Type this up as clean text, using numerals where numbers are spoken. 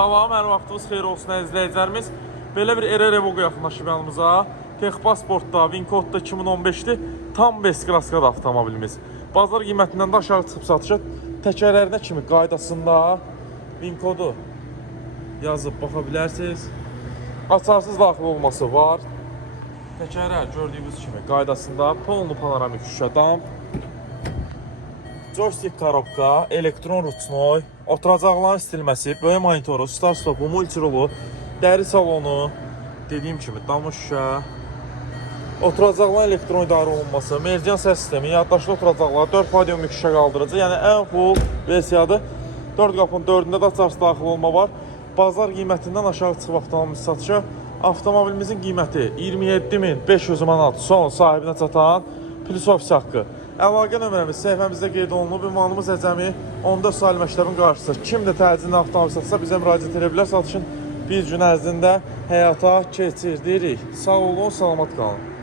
Salam, hər vaxtınız xeyir olsun əzizləyicilərimiz. Belə bir Era Revoq'a yaxınlaşıb yanımıza. Texpasportda, Vinkodda 2015'li tam S-kraskadır avtomobilimiz. Bazar qiymətindən də aşağı çıxıb satışa. Təkərlərinə kimi qaydasında Vinkodu yazıb baxa bilərsiniz. Açarsız daxil olması var. Təkərlər gördüyünüz kimi qaydasında polnu panoramik şüşə dam. Joystick korobka, elektron ruçnoy, oturacaqların istilməsi, böyük monitoru, start stopu, multirolu, dəri salonu, dediyim kimi damı şüşə, oturacaqların elektron idarə olunması, meridian səs sistemi, yaddaşlı oturacaqlar, 4 podiumik şüşə qaldırıcı, yəni ən full versiyadır. 4 qapının 4-ündə də açarsız daxil olma var. Bazar qiymətindən aşağı çıxıb avtomobil satışa. Avtomobilimizin qiyməti 27.500 manat son sahibinə çatan plus ofis haqqı. Əlaqə nömrəmiz səhifəmizdə qeyd olunub. Ünvanımız Əcəmi 14 saylı məktəbin qarşısı. Kim də təzyiqli avtomobil satsa bizə müraciət edə bilər. Satışın bir gün ərzində həyata keçirdirik. Sağ olun, salamat qalın.